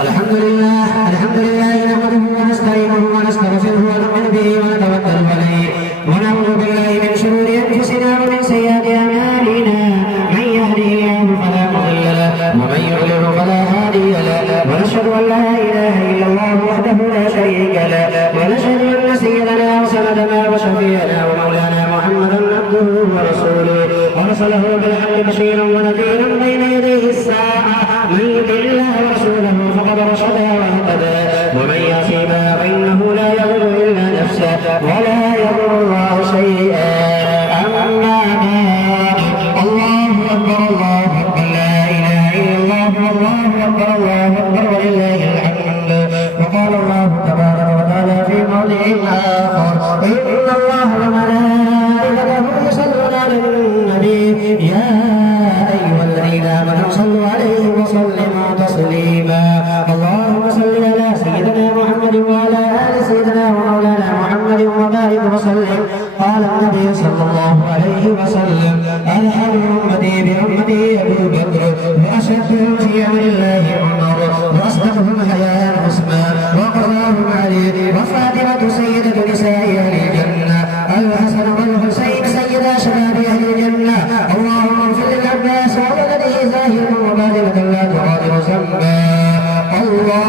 الحمد لله نحمده ونستعينه ونستغفره ونؤمن به ونتوكل عليه ونعوذ بالله من شرور انفسنا ومن سيئات اعمالنا من يهده الله فلا مضل له ومن يضلل فلا هادي له ونشهد ان لا اله الا الله وحده لا شريك له ونشهد ان سيدنا وسندنا وشفيعنا ومولانا محمدا عبده ورسوله ارسله بالحق بشيرا ونذيرا بين يديه الساعه من يطع الله ورسوله فقد رشد واهتدى ومن يعصيها فانه لا يضر الا نفسه ولا يضر الله شيئا. اما بعد الله اكبر الله اكبر لا اله الا الله والله اكبر الله اكبر ولله الحمد. وقال الله تبارك وتعالى في موضع اخر ان الله وملائكته يصلون على النبي يا ايها الذين امنوا صلوا عليه وسلموا تسليما. اللهم صل على سيدنا محمد وعلى ال سيدنا ومولانا محمد وبارك وسلم. قال النبي صلى الله عليه وسلم ارحم امتي بامتي ابو بكر واشدهم في امر الله عمر واصدقهم حياء عثمان وقضاهم علي وفاطمه سيده نساء اهل الجنه الحسن والحسين سيدا شباب اهل الجنه. اللهم اغفر للعباس وولده زاهر وبادره لا تغادر ذنبا. الله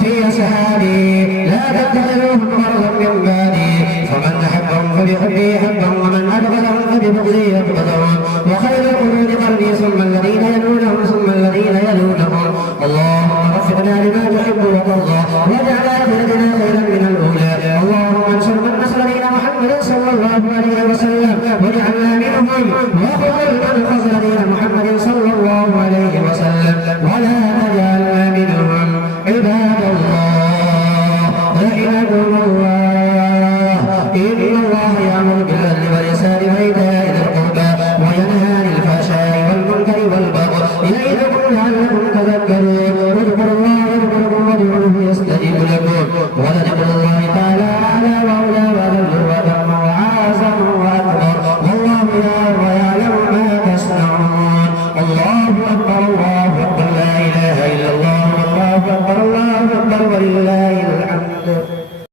في أصحابي لا تتخذوهم مرضا من بعدي فمن أحبهم فبحبي أحبهم ومن أبغضهم فببغضي أبغضهم وخير